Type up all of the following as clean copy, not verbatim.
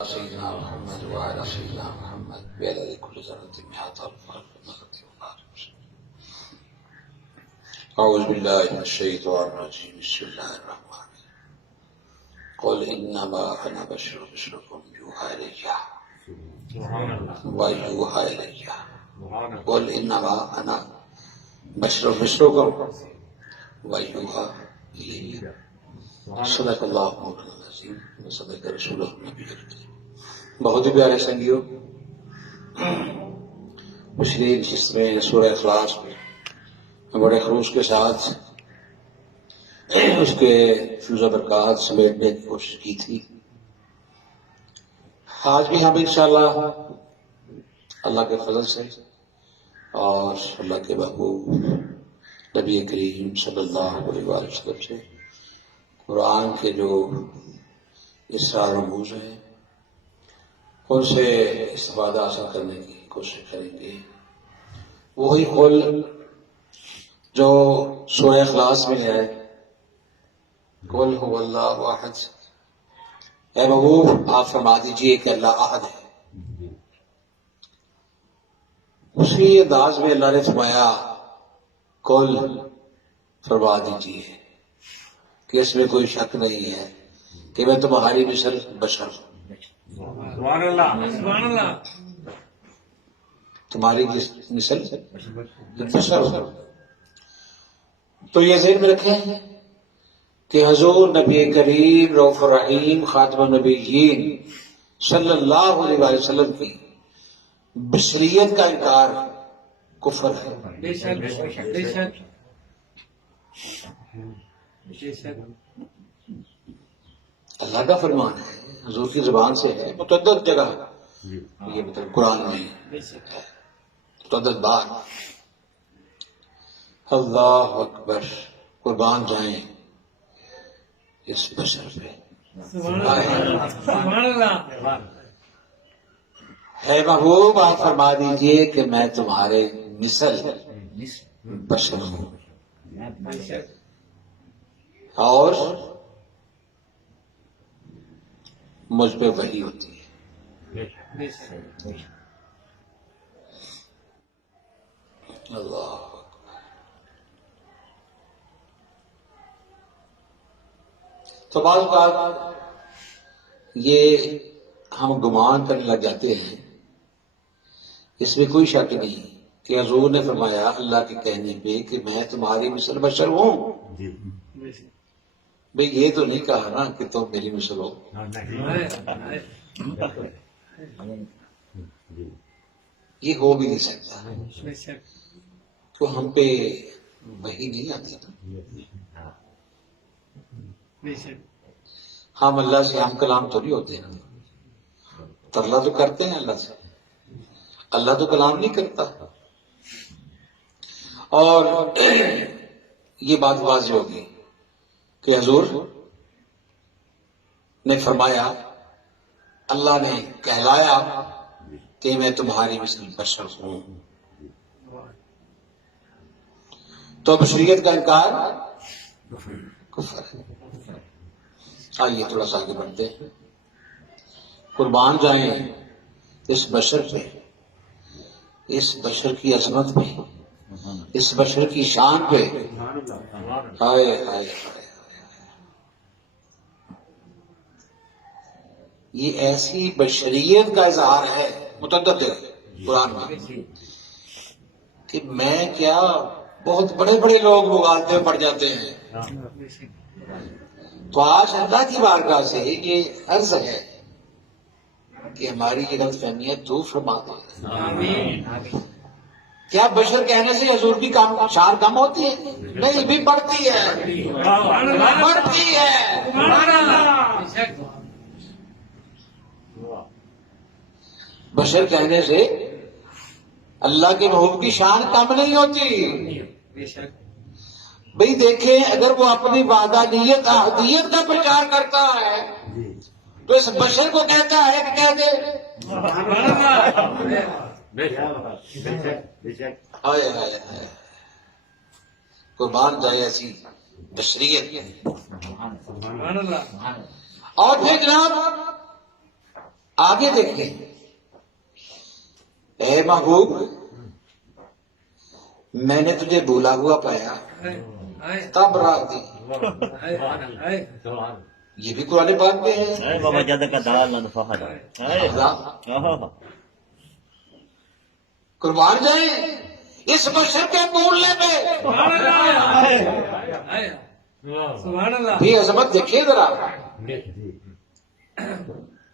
سيدنا محمد وعلى سيدنا محمد وعلى كل ذرة مئة ألف أعوذ بالله من الشيطان الرجيم بسم الله الرحمن الرحيم قل إنما أنا بشر مثلكم يوحى إلي ويوحى إلي قل إنما أنا بشر مثلكم ويوحى إلي صدق اللہ مولانا العظیم صدق رسول النبی الکریم۔ بہت ہی پیارے سنگیو، پچھلی نشست میں سورہ اخلاص میں بڑے خروش کے ساتھ اس کے فیوز و برکات سمیٹنے کی کوشش کی تھی۔ آج بھی ہم انشاءاللہ اللہ کے فضل سے اور اللہ کے محبوب نبی کریم صلی اللہ علیہ وسلم سے قرآن کے جو اسرار رموز ہیں ان سے استفادہ حاصل کرنے کی کوشش کریں گے۔ وہی قل جو سورہ اخلاص میں ہے، قل هو اللہ احد، اے محبوب آپ فرما دیجئے کہ اللہ احد ہے۔ اسی انداز میں اللہ نے فرمایا قل فرما دیجئے کہ اس میں کوئی شک نہیں ہے کہ میں تمہاری مثل بشر ہوں۔ سبحان اللہ سبحان اللہ۔ تمہاری مثل بشر ہوں۔ تو یہ ذہن میں رکھیں کہ حضور نبی کریم رؤوف الرحیم خاتم النبیین صلی اللہ علیہ وسلم کی بشریت کا انکار کفر ہے۔ بے شک بے شک بے شک۔ اللہ کا فرمان ہے، حضور کی زبان سے ہے، متعدد جگہ یہ مطلب قرآن میں متعدد بار اللہ اکبر، قربان جائیں اس بشر پہ۔ سبحان اللہ۔ ہے محبوب آپ فرما دیجئے کہ میں تمہارے مثل بشر ہوں اور مجھ پہ وحی ہوتی ہے۔ اللہ اکبر۔ تو بعض اوقات یہ ہم گمان کرنے لگ جاتے ہیں، اس میں کوئی شک نہیں کہ حضور نے فرمایا اللہ کے کہنے پہ کہ میں تمہاری مثل بشر ہوں، بھئی یہ تو نہیں کہا نا کہ تم میری مثل ہو۔ یہ ہو بھی نہیں سکتا، تو ہم پہ وحی نہیں آتی نا۔ ہم اللہ سے ہم کلام تو نہیں ہوتے نا، ترلا تو کرتے ہیں اللہ سے، اللہ تو کلام نہیں کرتا۔ اور یہ بات واضح ہوگی کہ حضور نے فرمایا، اللہ نے کہلایا کہ میں تمہاری مثل بشر ہوں، تو بشریت کا انکار کفر ہے۔ آئیے تھوڑا سا آگے بڑھتے ہیں۔ قربان جائیں اس بشر پہ، اس بشر کی عظمت پہ، اس بشر کی شان پہ۔ ہائے ہائے ہائے، یہ ایسی بشریت کا اظہار ہے متعدد قرآن میں کہ میں کیا بہت بڑے بڑے لوگ مغالطے میں پڑ جاتے ہیں۔ تو آج اللہ کی بارگاہ سے یہ عرض ہے کہ ہماری یہ غلط فہمیاں دور فرما دے۔ کیا بشر کہنے سے حضور کی شان کم ہوتی ہے؟ نہیں، بھی بڑھتی ہے، بڑھتی ہے۔ بشر کہنے سے اللہ کے محبوب کی شان کم نہیں ہوتی۔ بھئی دیکھیں، اگر وہ اپنی وحدانیت احدیت کا پرچار کرتا ہے تو اس بشر کو کہتا ہے کہ کہہ دے ہائے ہائے ہائے، قربان جائے ایسی بشریت۔ اور پھر جناب آگے دیکھیں، اے محبوب میں نے تجھے بولا ہوا پایا تب رات دی. یہ بھی قرآن پاک میں ہے. ووجدک ضالا فہدی. قربان جائیں اس بشر کے بولنے پہ سبحان اللہ. بھی عظمت دیکھیے ذرا.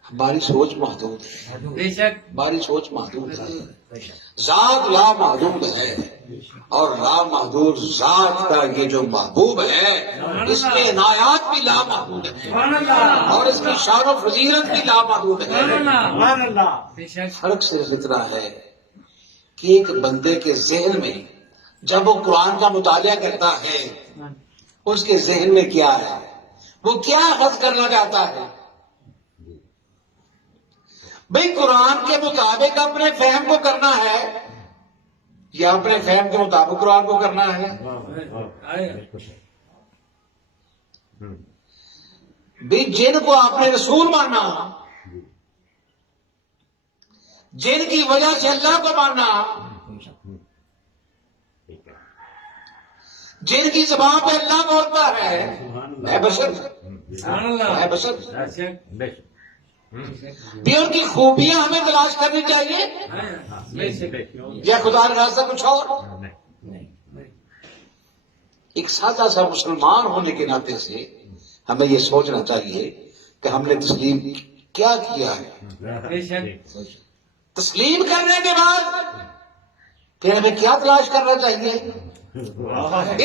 ہماری سوچ محدود ہے، بے شک. ہماری سوچ محدود ہے. ذات لا محدود ہے اور لا محدود ذات کا یہ جو محبوب ہے اس کے عنایات بھی لا محدود ہے سبحان اللہ. اور اس کی شان و فضیلت بھی لا محدود ہے. سبحان اللہ. بے شک. فرق صرف اتنا ہے کہ ایک بندے کے ذہن میں جب وہ قرآن کا مطالعہ کرتا ہے اس کے ذہن میں کیا ہے، وہ کیا اخذ کرنا چاہتا ہے. بھئی قرآن کے مطابق اپنے فہم کو کرنا ہے یا اپنے فہم کے مطابق قرآن کو کرنا ہے. بھی جن کو آپ نے رسول مانا، جن کی وجہ سے اللہ کو مانا، جن کی زبان پہ اللہ بولتا ہے، میں بشر سبحان اللہ. میں بشر بے شک. بھی ان کی خوبیاں ہمیں تلاش کرنی چاہیے بے شک. یا خدا نخواستہ کچھ اور. ایک سادہ سا مسلمان ہونے کے ناطے سے ہمیں یہ سوچنا چاہیے کہ ہم نے تسلیم کیا کیا ہے. بے شک. تسلیم کرنے کے بعد پھر ہمیں کیا تلاش کرنا چاہیے،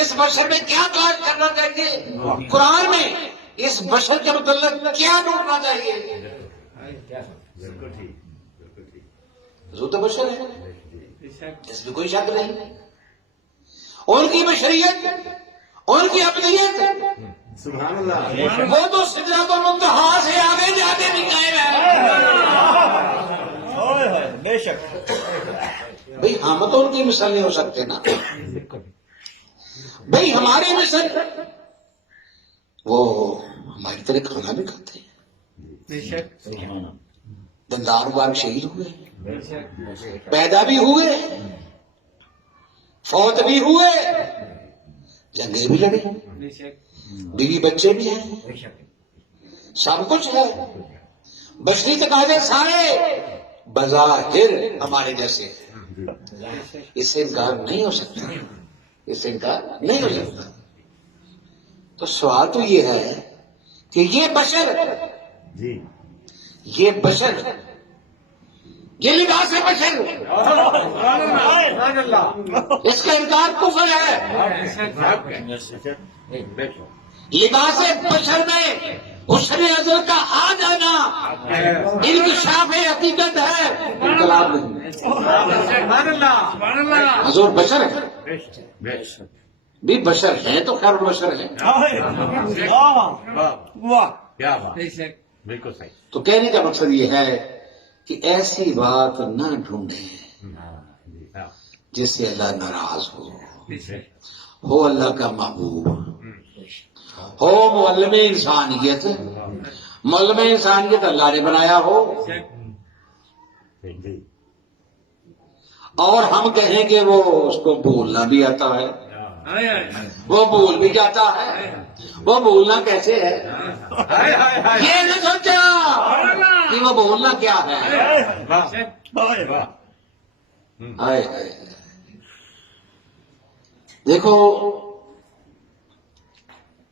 اس بشر میں کیا تلاش کرنا چاہیے، قرآن میں اس بشر کے متعلق کیا ڈھونڈنا چاہیے. حضور تو بشر ہے، بے شک. اس میں کوئی شک نہیں. ان کی بشریت، ان کی اقلیت سبحان اللہ. وہ تو سدرۃ المنتہا سے آگے جاتے بھی قائم ہے. بے شک. بھئی ہم تو ان کی مثال نہیں ہو سکتے نا. بھئی ہمارے مثل وہ ہماری طرح کھانا بھی کھاتے ہیں، بے شک. دندار مبارک شہید ہوئے، بے شک. پیدا بھی ہوئے، فوت بھی ہوئے، جنگیں بھی لڑی، بے شک. بیوی بچے بھی ہیں، سب کچھ ہے. بشری تقاضے سارے بظاہر ہمارے جیسے ہیں. اس سے انکار نہیں ہو سکتا، اس سے انکار نہیں ہو سکتا. تو سوال تو یہ ہے کہ یہ بشر، یہ بشر، یہ لباس ہے بشر، سبحان اللہ. اس کا انکار کفر ہے. بے شک. لباس بشر میں حسن ازل کا آ جانا انکشاف حقیقت ہے، انقلاب نہیں. سبحان اللہ. سبحان اللہ. حضور بشر ہے، بھی بشر ہیں تو خیر البشر ہیں. بے شک. بالکل صحیح. تو کہنے کا مقصد یہ ہے کہ ایسی بات نہ ڈھونڈیں جس سے اللہ ناراض بے شک. ہو اللہ کا محبوب، ہو معلم انسانیت. معلم انسانیت اللہ نے بنایا ہو اور ہم کہیں کہ وہ اس کو بولنا بھی آتا ہے، وہ بول بھی جاتا ہے. وہ بولنا کیسے ہے یہ نہ سوچا کہ وہ بولنا کیا ہے. ہائے ہائے. دیکھو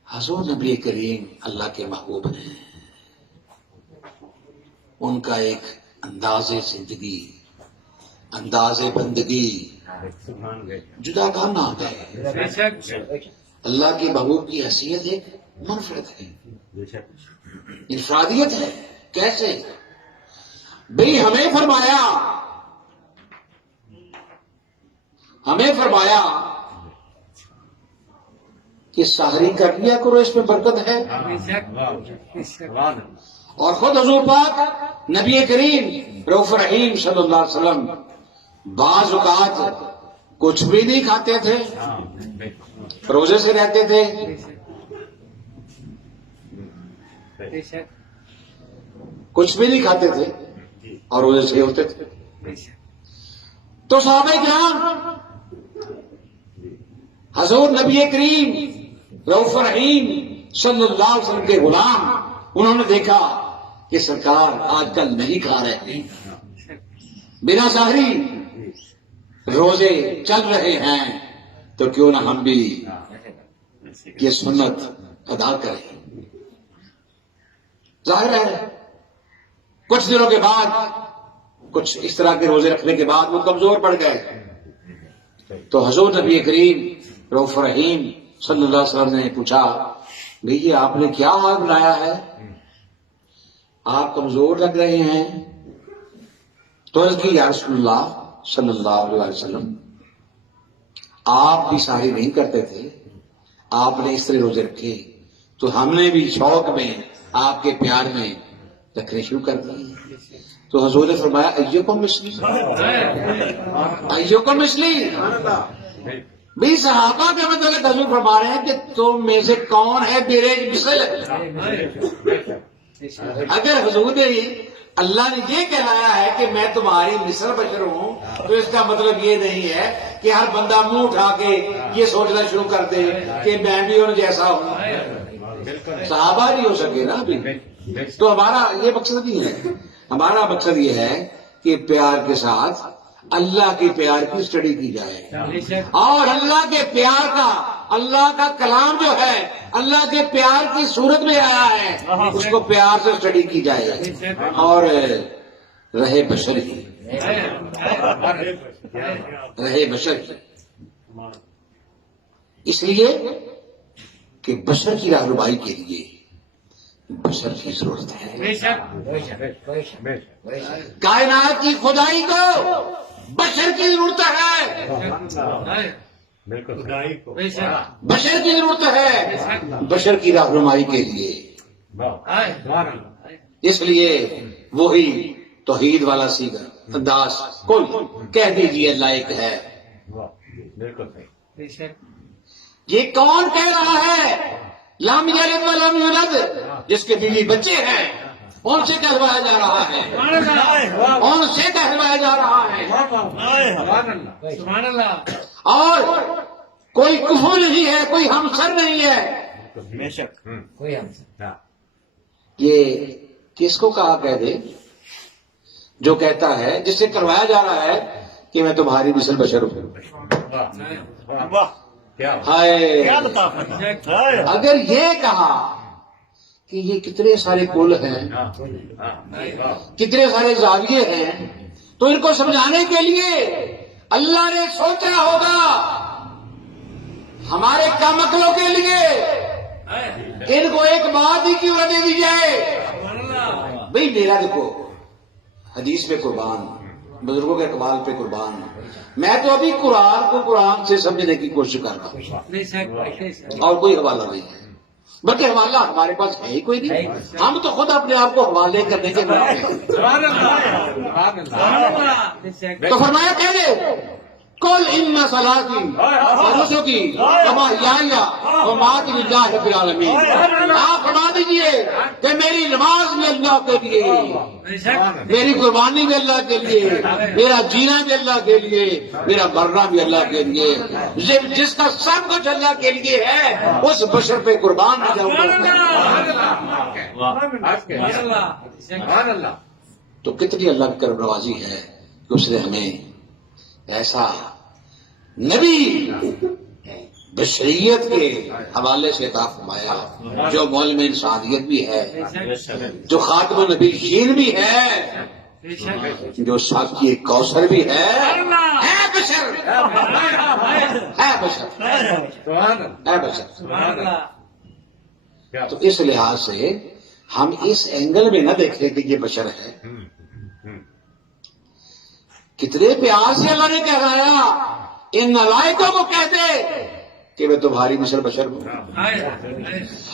حضور نبی کریم اللہ کے محبوب ہیں، ان کا ایک انداز زندگی، انداز بندگی جدا گانا ہے. بے شک. اللہ کے محبوب کی حیثیت ایک منفرد ہے، انفرادیت ہے. کیسے؟ بھئی ہمیں فرمایا کہ سحری کر لیا کرو، اس میں برکت ہے. بے شک. بے شک. اور خود حضور پاک نبی کریم رؤوف رحیم صلی اللہ علیہ وسلم بعض اوقات کچھ بھی نہیں کھاتے تھے، روزے سے رہتے تھے. بے شک. بے شک. کچھ بھی نہیں کھاتے تھے اور روزے صحیح ہوتے تھے. بے شک تو صحابہ کرام حضور نبی کریم رؤوف رحیم صلی اللہ علیہ وسلم کے غلام، انہوں نے دیکھا کہ سرکار آج کل نہیں کھا رہے ہیں، بنا ظاہری روزے چل رہے ہیں، تو کیوں نہ ہم بھی یہ سنت ادا کریں. ظاہر ہے کچھ دنوں کے بعد، کچھ اس طرح کے روزے رکھنے کے بعد وہ کمزور پڑ گئے. تو حضور نبی کریم رؤوف رحیم صلی اللہ علیہ وسلم نے پوچھا، بھئی آپ نے کیا حال بنایا ہے، آپ کمزور لگ رہے ہیں؟ تو عرض کی یا رسول اللہ صلی اللہ علیہ وسلم، آپ بھی ساری نہیں کرتے تھے، آپ نے اس طرح روزے رکھے تو ہم نے بھی شوق میں آپ کے پیار میں رکھنے شروع کر دیے. تو حضور نے فرمایا ایکم مثلی، ایکم مثلی. بھی صحابہ کے مطلب حضور فرما رہے ہیں کہ تم میں سے کون ہے میرے مثل. اگر حضور نے اللہ نے یہ کہلایا ہے کہ میں تمہاری مثل بشر ہوں، تو اس کا مطلب یہ نہیں ہے کہ ہر بندہ منہ اٹھا کے یہ سوچنا شروع کر دے کہ میں بھی ان جیسا ہوں. صحابہ نہیں ہو سکے نا ابھی. تو ہمارا یہ مقصد نہیں ہے، ہمارا مقصد یہ ہے کہ پیار کے ساتھ اللہ کے پیار کی اسٹڈی کی جائے، اور اللہ کے پیار کا، اللہ کا کلام جو ہے اللہ کے پیار کی صورت میں آیا ہے، اس کو پیار سے اسٹڈی کی جائے، اور رہے بشر ہی، رہے بشر ہی. اس لیے کہ بشر کی رہنمائی کے لیے بشر کی ضرورت ہے. بے شک کائنات کی خدائی کو بشر کی ضرورت ہے، بے شک بشر کی ضرورت ہے، بشر کی رہنمائی کے لیے. اس لیے وہی توحید والا سیگا انداز کل کہہ دیجیے لائق ہے. بے شک یہ کون کہہ رہا ہے لم یلد ولم یولد، جس کے بیوی بچے ہیں ان سے کہلوایا جا رہا ہے، ان سے کہلوایا جا رہا ہے. سبحان اللہ. اور کوئی کفر نہیں ہے، کوئی ہمسر نہیں ہے. بے شک. کوئی ہم سے یہ کس کو کہا کہہ دے جو کہتا ہے، جس سے کروایا جا رہا ہے کہ میں تمہاری مثل بشر ہوں. واہ ہائے، کیا لطافت ہے. اگر یہ کہا کہ یہ کتنے سارے کل ہیں، کتنے سارے زاویے ہیں، تو ان کو سمجھانے کے لیے اللہ نے سوچا ہوگا ہمارے کم عقلوں کے لیے ان کو ایک بات ہی کیوں نہ دے دی جائے. بھئی میرا دیکھو حدیث پہ قربان، بزرگوں کے اقبال پہ قربان، میں تو ابھی قرآن کو قرآن سے سمجھنے کی کوشش کر رہا ہوں، بے شک بے شک اور کوئی حوالہ نہیں ہے. بلکہ حوالہ ہمارے پاس ہے ہی کوئی نہیں، ہم تو خود اپنے آپ کو حوالے کرنے کے بعد ہیں. سبحان اللہ. سبحان اللہ. بے شک تو فرمایا کہہ دے کل ان صلاتی اور نسکی ومحیائی ومماتی للہ رب العالمین. آپ فرما دیجئے کہ میری نماز بھی اللہ کے لیے، بے شک میری قربانی بھی اللہ کے لیے، میرا جینا بھی اللہ کے لیے، میرا مرنا بھی اللہ کے لیے. جس کا سب کچھ اللہ کے لیے ہے اس بشر پہ قربان ہو جاؤں گا. سبحان اللہ. تو کتنی اللہ کی کرم نوازی ہے کہ اس نے ہمیں ایسا نبی بشریت کے حوالے سے عطا فرمایا جو معلم انسانیت بھی ہے، جو خاتم النبیین بھی ہے، بے شک جو ساقی کوثر بھی ہے بشر، ہے بشر، سبحان اللہ. ہے بشر. سبحان اللہ. تو اس لحاظ سے ہم اس اینگل میں نہ دیکھیں کہ یہ بشر ہے. کتنے پیار سے اللہ نے کہلایا، ان نالائقوں کو کہتے کہ میں تمہاری مثل بشر ہوں.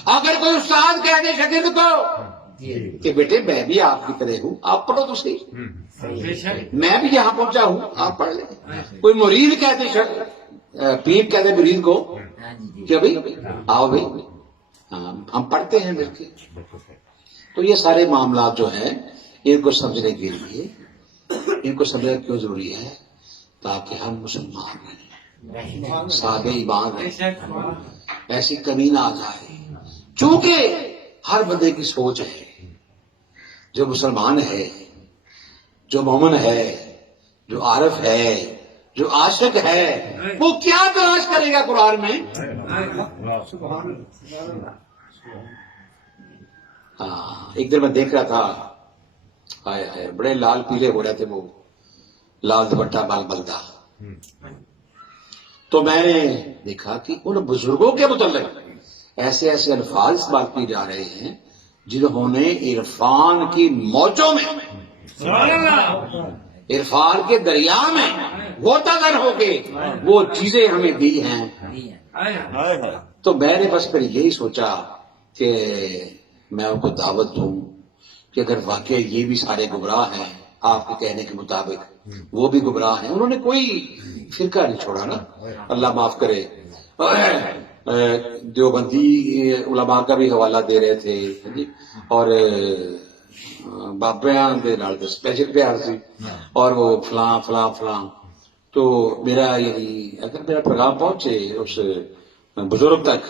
اگر کوئی استاد کہہ دے شاگرد کو کہ بیٹے میں بھی آپ کی طرح ہوں، آپ پڑھو تو صحیح، بے شک میں بھی یہاں پہنچا ہوں، آپ پڑھ لیں. کوئی مرید کہہ دے، پیر کہہ دے مرید کو کہ بھائی آؤ بھائی ہم پڑھتے ہیں مل کے. تو یہ سارے معاملات جو ہیں ان کو سمجھنے کے لیے ان کو سمجھنا کیوں ضروری ہے؟ تاکہ ہم مسلمان رہیں، سادے ایمان بے رہیں، شک ایسی کمی نہ آ جائے. چونکہ ہر بندے کی سوچ ہے، جو مسلمان ہے، جو مومن ہے، جو عارف ہے، جو عاشق ہے، وہ کیا تلاش کرے گا قرآن میں؟ ہاں، ایک دن میں دیکھ رہا تھا، ہائے ہائے بڑے لال پیلے ہو رہے تھے وہ، لال دوپٹہ بال بلدا. تو میں نے دیکھا کہ ان بزرگوں کے متعلق ایسے ایسے الفاظ استعمال کیے جا رہے ہیں جنہوں نے عرفان کی موجوں میں، عرفان کے دریا میں غوطہ گر ہو کے وہ چیزیں ہمیں دی ہیں. تو میں نے بس پھر یہی سوچا کہ میں ان کو دعوت دوں کہ اگر واقعی یہ بھی سارے گمراہ ہیں آپ کے کہنے کے مطابق، وہ بھی گمراہ ہیں، انہوں نے کوئی فرقہ نہیں چھوڑا نا، اللہ معاف کرے. دیوبندی علماء کا بھی حوالہ دے رہے تھے اور بابیاں دے نال اسپیشل پیار سی، اور وہ فلاں فلاں فلاں. تو میرا یعنی اگر میرا پیغام پہنچے اس بزرگ تک،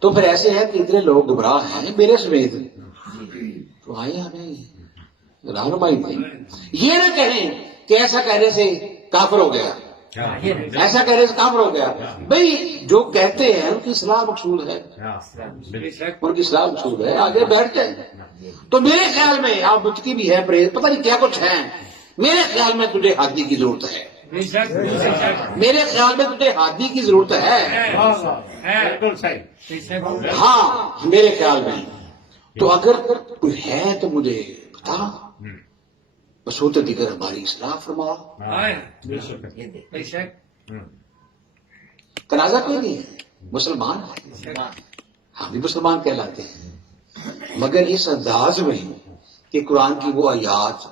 تو پھر ایسے ہے کہ اتنے لوگ گمراہ ہیں میرے سمیت، تو آئے ہمیں رہنمائی دیں. یہ نہ کہیں کہ ایسا کہنے سے کافر ہو گیا، ایسا کہنے سے کافر ہو گیا. بھئی جو کہتے ہیں ان کی اصلاح مقصود ہے، ان کی اصلاح مقصود ہے، آگے بیٹھ جائیں. تو میرے خیال میں آپ مجھ کی بھی ہے پرہیز، پتہ نہیں کیا کچھ ہے، میرے خیال میں تجھے ہادی کی ضرورت ہے، بے شک بے شک میرے خیال میں تجھے ہادی کی ضرورت ہے. بالکل صحیح. بے شک ہاں میرے خیال میں. تو اگر کوئی ہے تو مجھے بتا، بصورت دیگر ہماری اصلاح فرما. بے شک تنازع کوئی نہیں ہے، مسلمان ہے، ہم بھی مسلمان کہلاتے ہیں، مگر اس انداز میں کہ قرآن کی وہ آیات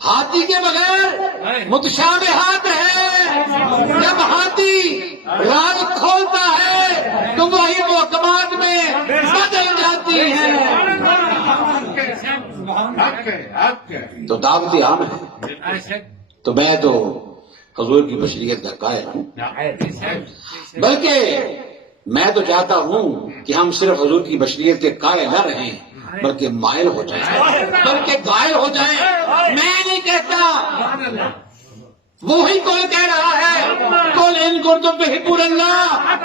ہاتھی کے بغیر متشابہات ہے، جب ہاتھی راز کھولتا ہے تو وہی محکمات میں بدل جاتی ہے. تو دعوت عام ہے. بے شک تو میں تو حضور کی بشریت کا قائل ہوں، بے شک بلکہ میں تو چاہتا ہوں کہ ہم صرف حضور کی بشریت کے قائل نہ رہیں بلکہ مائل ہو جائیں، بلکہ قائل ہو جائیں. میں نہیں کہتا، وہی کون کہہ رہا ہے، قل ان کنتم تحبون اللہ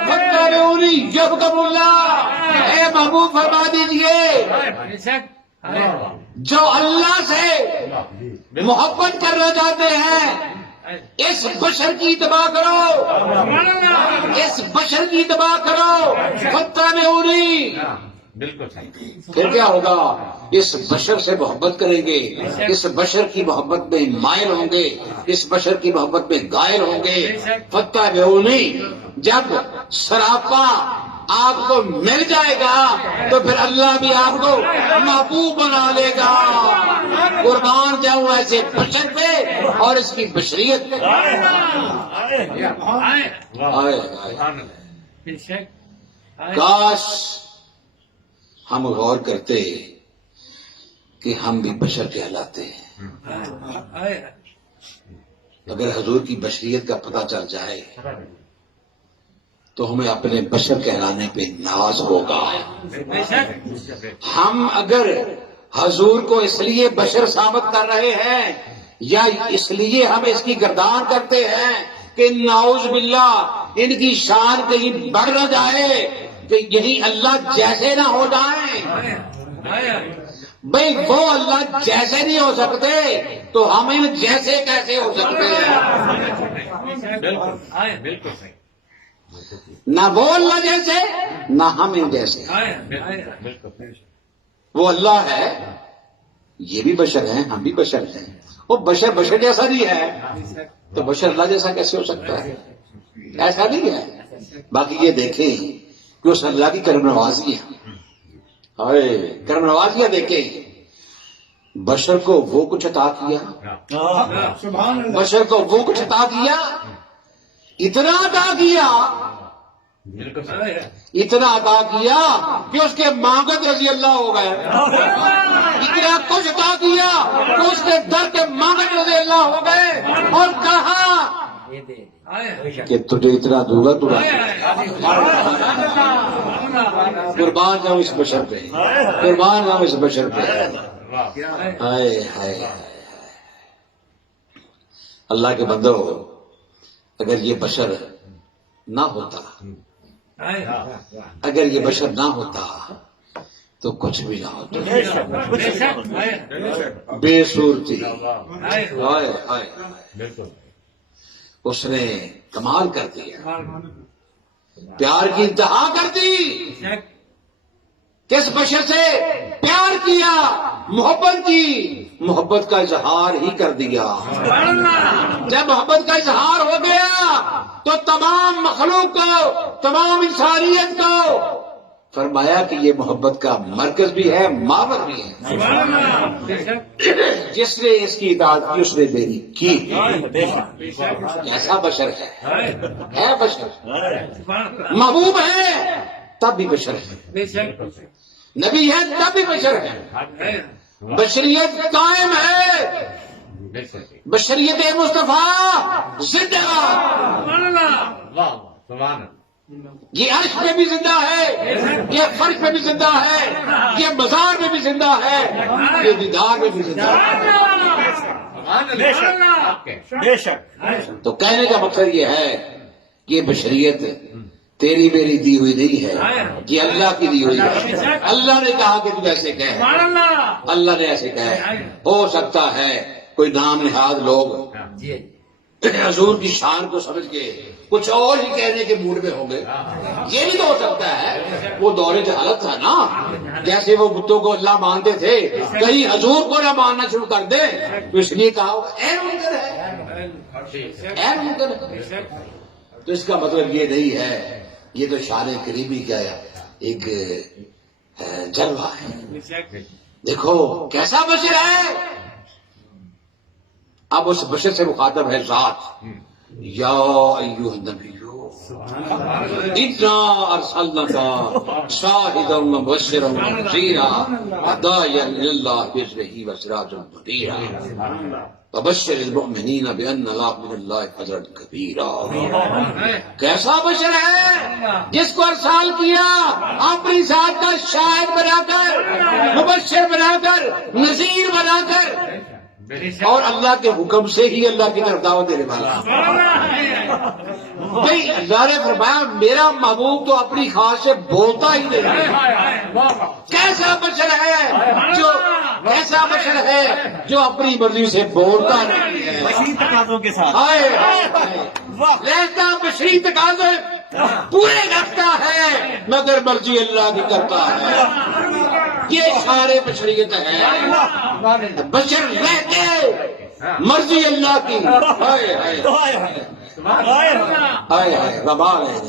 فاتبعونی یحببکم اللہ. اے محبوب فرما دیجئے، بے شک جو اللہ سے محبت کرنا چاہتے ہیں اس بشر کی اتباع کرو، اس بشر کی اتباع کرو. فاتبعونی. بالکل صحیح. پھر کیا ہوگا؟ اس بشر سے محبت کریں گے، اس بشر کی محبت میں مائل ہوں گے، اس بشر کی محبت میں غائل ہوں گے. فاتبعونی. جب سراپا آپ کو مل جائے گا تو پھر اللہ بھی آپ کو محبوب بنا لے گا. قربان جاؤں ایسے بشر پہ اور اس کی بشریت پہ. آئے آئے. بے شک کاش ہم غور کرتے کہ ہم بھی بشر کہلاتے ہیں. اگر حضور کی بشریت کا پتہ چل جائے تو ہمیں اپنے بشر کہلانے پہ ناز ہوگا. بے شک ہم اگر حضور کو اس لیے بشر ثابت کر رہے ہیں یا اس لیے ہم اس کی گردان کرتے ہیں کہ نعوذ باللہ ان کی شان کہیں بڑھ نہ جائے کہ یہی اللہ جیسے نہ ہو جائیں. بھئی وہ اللہ جیسے نہیں ہو سکتے تو ہم ان جیسے کیسے ہو سکتے ہیں؟ بالکل صحیح. نہ وہ اللہ جیسے نہ ہم ان جیسے. بالکل. وہ اللہ ہے، یہ بھی بشر ہیں، ہم بھی بشر ہیں. وہ بشر بشر جیسا نہیں ہے تو بشر اللہ جیسا کیسے ہو سکتا ہے؟ ایسا نہیں ہے. باقی یہ دیکھیں کہ اس اللہ کی کرم نوازیاں، کرم نوازیاں دیکھیں. بشر کو وہ کچھ عطا کیا، بشر کو وہ کچھ عطا کیا، اتنا عطا کیا، بالکل صحیح. اتنا عطا کیا کہ اس کے مانگت رضی اللہ ہو گئے. اتنا کچھ عطا کیا تو اس کے در کے مانگنے رضی اللہ ہو گئے اور کہا کہ تجھے اتنا دوں گا تو قربان جاؤں اس بشر پہ، قربان جاؤں اس بشر پہ۔ ہائے ہائے اللہ کے بندو، اگر یہ بشر نہ ہوتا، اگر یہ بشر نہ ہوتا تو کچھ بھی نہ ہوتا، بے صورتی۔ ہائے ہائے بالکل اس نے کمال کر دیا، پیار کی انتہا کر دی۔ کس بشر سے پیار کیا، محبت کی، محبت کا اظہار ہی کر دیا۔ جب محبت کا اظہار ہو گیا تو تمام مخلوق کو، تمام انسانیت کو فرمایا کہ یہ محبت کا مرکز بھی ہے، ماور بھی ہے۔ جس نے اس کی اطاعت کی اس نے میری کی۔ ایسا بشر ہے بشر، محبوب ہے تب بھی بشر ہے، نبی ہے تب بھی بشر ہے۔ بشریت قائم ہے، بشریت مصطفیٰ زندہ۔ یہ عرش میں بھی زندہ ہے، یہ فرش میں بھی زندہ ہے، یہ مزار میں بھی زندہ ہے، یہ دیدار میں بھی زندہ ہے۔ بے شک تو کہنے کا مقصد یہ ہے کہ یہ بشریت تیری میری دی ہوئی نہیں ہے، یہ اللہ کی دی ہوئی ہے۔ اللہ نے کہا کہ تم ایسے کہے، اللہ نے ایسے کہے۔ ہو سکتا ہے کوئی نام نہاد لوگ حضور کی شان کو سمجھ کے کچھ اور ہی کہنے کے موڈ میں ہوں گے، یہ بھی تو ہو سکتا ہے۔ وہ دور جہالت تھا نا، جیسے وہ بتوں کو اللہ مانتے تھے، کہیں حضور کو نہ ماننا شروع کر دیں تو اس لیے کہا ہوگا اے منکر ہے، اے منکر ہے۔ تو اس کا مطلب یہ نہیں ہے، یہ تو شان کریمی کا ایک جلوہ ہے۔ دیکھو کیسا بشر ہے۔ اب اس بشر سے مخاطب ہے ذات۔ یا ایھا النبی انا ارسلناک شاہدا ومبشرا ونذیرا وداعیا الی اللہ باذنہ وسراجا منیرا وبشر المؤمنین بان لهم من اللہ فضلا کبیرا۔ کیسا بشر ہے جس کو ارسال کیا اپنی ذات کا شاہد بنا کر، مبشر بنا کر، نذیر بنا کر، اور اللہ کے حکم سے ہی اللہ کی طرف دعوت دینے والا۔ بھئی اللہ نے فرمایا میرا محبوب تو اپنی خواہش سے بولتا ہی نہیں۔ کیسا بشر ہے جو، کیسا بشر ہے جو اپنی مرضی سے بولتا نہیں ہے، بشری تقاضوں کے ساتھ۔ ہائے رہتا بشری تقاضے پورے رکھتا ہے مگر مرضی اللہ کی کرتا ہے۔ یہ سارے بشریت ہے، بشر رہتے مرضی اللہ کی۔ ہائے ہائے ہائے ہائے، وبال ہے۔